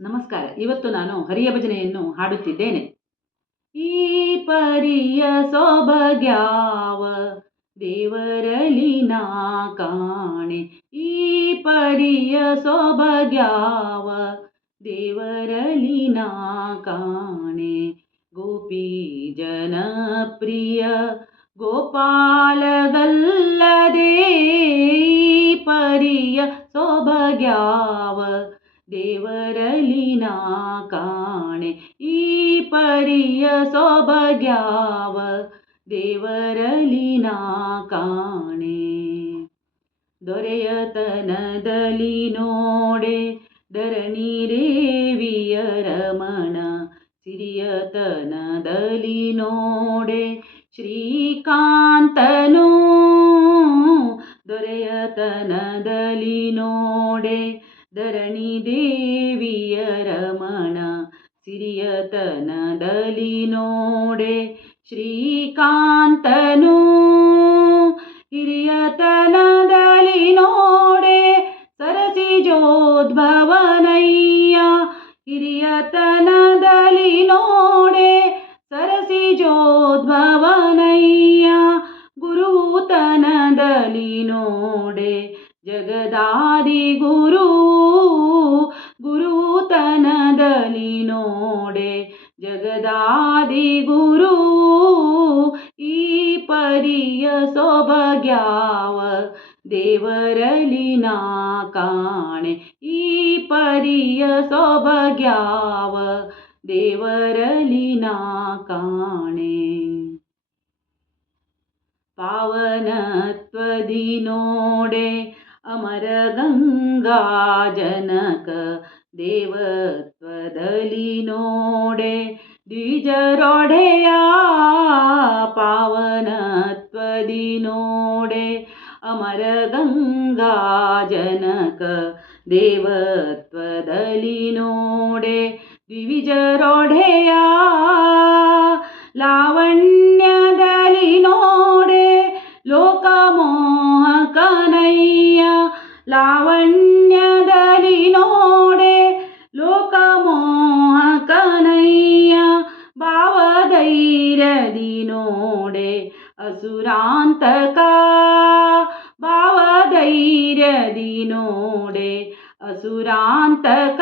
ನಮಸ್ಕಾರ. ಇವತ್ತು ನಾನು ಹರಿಯ ಭಜನೆಯನ್ನು ಹಾಡುತ್ತಿದ್ದೇನೆ. ಈ ಪರಿಯ ಸೊಬಗ್ಯಾವ ದೇವರಲಿ ನಾ ಕಾಣೆ. ಈ ಪರಿಯ ಸೊಬಗ್ಯಾವ ದೇವರಲಿ ನಾ ಕಾಣೆ. ಗೋಪಿ ಜನಪ್ರಿಯ ಗೋಪಾಲಗಲ್ಲದೆ ಈ ಪರಿಯ ಸೊಬಗ್ಯಾವ ದೇವರಲಿ ನಾ ಕಾಣೆ. ಈ ಪರಿಯ ಸೊಬಗ್ಯಾವ ದೇವರಲಿ ನಾ ಕಾಣೆ. ದೊರೆಯತನದಲ್ಲಿ ನೋಡೆ ಧರಣಿ ದೇವಿಯ ರಮಣ. ಸಿರಿಯತನದಲ್ಲಿ ನೋಡೆ ಶ್ರೀಕಾಂತನು. ದೊರೆಯತನದಲ್ಲಿ ನೋಡೆ ಧರಣಿ ದೇವಿಯ ರಮಣ. ಸಿರಿಯತನದಲ್ಲಿ ನೋಡೆ ಶ್ರೀಕಾಂತನು. ಹಿರಿಯತನದಲ್ಲಿ ನೋಡೆ ಸರಸಿಜೋದ್ಭವನಯ್ಯ. ಹಿರಿಯತನದಲ್ಲಿ ನೋಡೆ ಸರಸಿಜೋದ್ಭವನಯ್ಯ. ಗುರುತನದಲ್ಲಿ ನೋಡೆ ಜಗದಾದಿ ಗುರು. ಗುರುತನದಲ್ಲಿ ನೋಡೆ ಜಗದಾದಿ ಗುರು. ಈ ಪರಿಯ ಸೊಬಗ್ಯಾವ ದೇವರಲಿ ನಾ ಕಾಣೆ. ಈ ಪರಿಯ ಸೊಬಗ್ಯಾವ ದೇವರಲಿ ನಾ ಕಾಣೆ. ಪಾವನತ್ವದಿ ನೋಡೆ ಅಮರ ಗಂಗಾ ಜನಕ. ದೇವತ್ವದಲ್ಲಿ ನೋಡೆ ದ್ವಿಜರೊಡೆಯ. ಪಾವನತ್ವದಿ ನೋಡೆ ಅಮರ ಗಂಗಾ ಜನಕ. ದೇವತ್ವದಲ್ಲಿ ನೋಡೆ ದ್ವಿಜರೊಡೆಯ. ಲಾವಣ್ಯದಲ್ಲಿ ನೋಡೆ ಲೋಕಮೋಹಕನಯ್ಯ. ಲಾವಣ್ಯದಲ್ಲಿ ನೋಡೆ ಲೋಕಮೋಹಕನಯ್ಯ. ಭಾವಧೈರ್ಯದಿ ನೋಡೆ ಅಸುರಾಂತಕ. ಭಾವಧೈರ್ಯದಿ ನೋಡೆ ಅಸುರಾಂತಕ.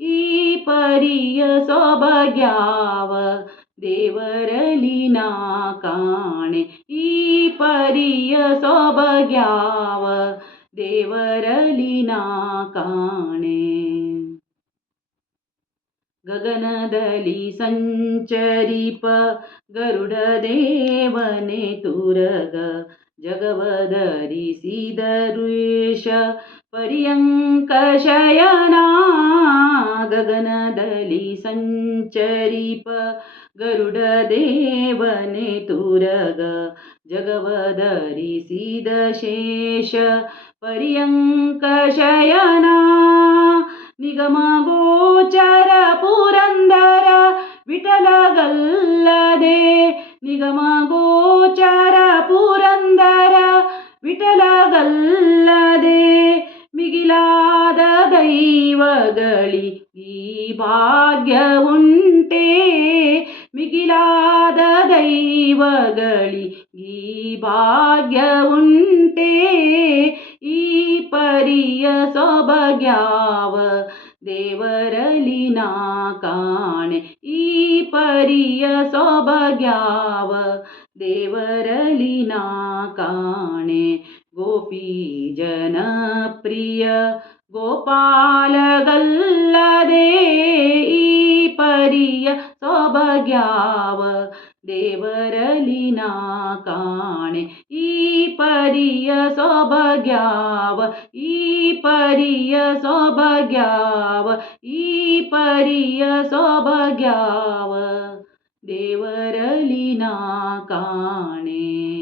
ಈ ಪರಿಯ ಸೊಬಗ್ಯಾವ ದೇವರಲಿ ನಾ ಕಾಣೆ. ಈ ಪರಿಯ ಸೊಬಗ್ಯಾವ ದೇವರಲಿ ನಾ ಕಾಣೆ. ಗಗನದಲ್ಲಿ ಸಂಚರಿಪ ಗರುಡ ದೇವನೆ ತುರಗ. ಜಗವಧರಿಸಿದ ಋಷ ಪರ್ಯಂಕ ಶಯನ. ಗಗನದಲ್ಲಿ ಸಂಚರಿಪ ಗರುಡ ದೇವನೆ ತುರಗ. ಜಗವಧರಿಸಿದ ಶೇಷ ಪರ್ಯಂಕ ಶಯನ. ನಿಗಮ ಗೋಚರ ಪುರಂದರ ವಿಠಲಗಲ್ಲದೆ. ನಿಗಮ ಗೋಚರ ಪುರಂದರ ವಿಠಲಗಲ್ಲದೆ. ಮಿಗಿಲಾದ ದೈವಗಳಿ ಈ ಭಾಗ್ಯ ಉಂಟೆ. ಮಿಗಿಲಾದ ದೈವಗಳಿ ಈ ಭಾಗ್ಯ ಉಂಟೆ. ಈ ಪರಿಯ ಸೊಬಗ್ಯಾವ ದೇವರಲಿ ನಾ ಕಾಣೆ. ಈ ಪರಿಯ ಸೊಬಗ್ಯಾವ ದೇವರಲಿ ನಾ ಕಾಣೆ. ಗೋಪಿ ಜನಪ್ರಿಯ ಗೋಪಾಲಗಲ್ಲದೆ ಈ ಪರಿಯ ಸೊಬಗ್ಯಾವ ದೇವರಲಿ ನಾ ಕಾಣೆ. ಈ ಪರಿಯ ಸೊಬಗ್ಯಾವ. ಈ ಪರಿಯ ಸೊಬಗ್ಯಾವ. ಈ ಪರಿಯ ಸೊಬಗ್ಯಾವ ದೇವರಲಿ ನಾ ಕಾಣೆ.